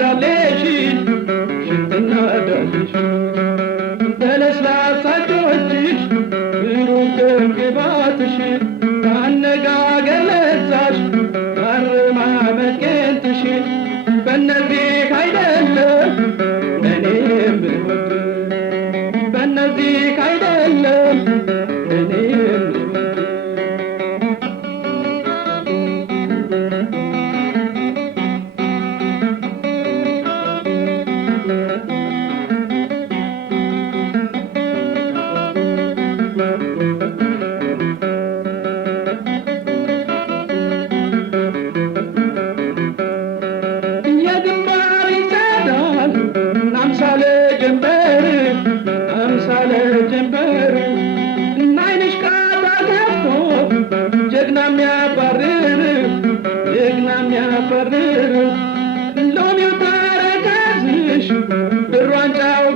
ዳሌሽ ሽንትና ዳሌሽ በለስላሳ እጆችሽ ብሩህ ግንባትሽ አነጋገር ለዛሽ አረማመድ ቄንጥሽ በእነዚህ አይደለም እኔ የምወድ በእነዚህ አይደለም እኔ የምወድ አምሳለ ጀንበር እናይንሽ ቃታ ከፍቶ ጀግና የሚያባርር ሎሚው ተረከዝሽ ብሩ ዋንጫው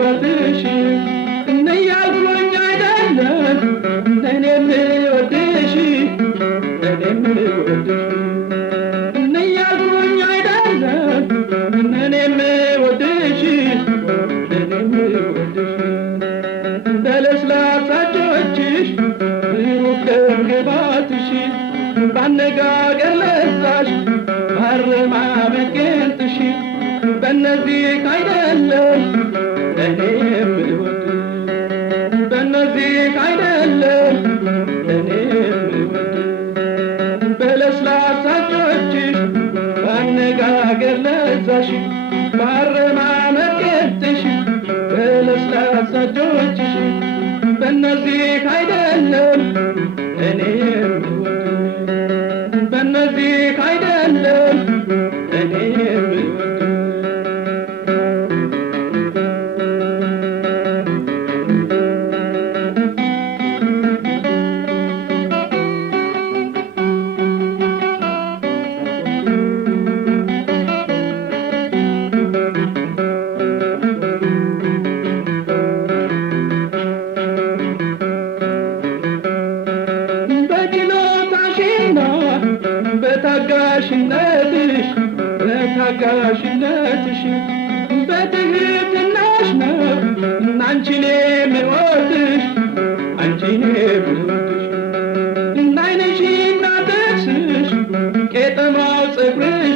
ባትሽ እያልኩኝ አይደለም እኔ የምወድሽ እያልኩኝ አይደለም እኔ የምወድሽ በለስላሳ እጆችሽ ብሩህ ግንባትሽ ባነጋገር ለዛሽ ባረማመድ ቄንጥሽ በእነዚህ አይደለም እኔ የምወድ በእነዚህ አይደለም እኔ የምወድ በለስላሳ እጆችሽ ባነጋገር ለዛሽ ባረማመድ ቄንጥሽ በለስላሳ እጆችሽ በእነዚህ አይደለም እኔ የምወድ በእነዚህ አይደለም እኔ የምወድ በታጋሽነትሽ በትህትናሽ ነው አንቺን የምወድሽ እናይነሽና ጥርስሽ ቄጠማው ፀጉርሽ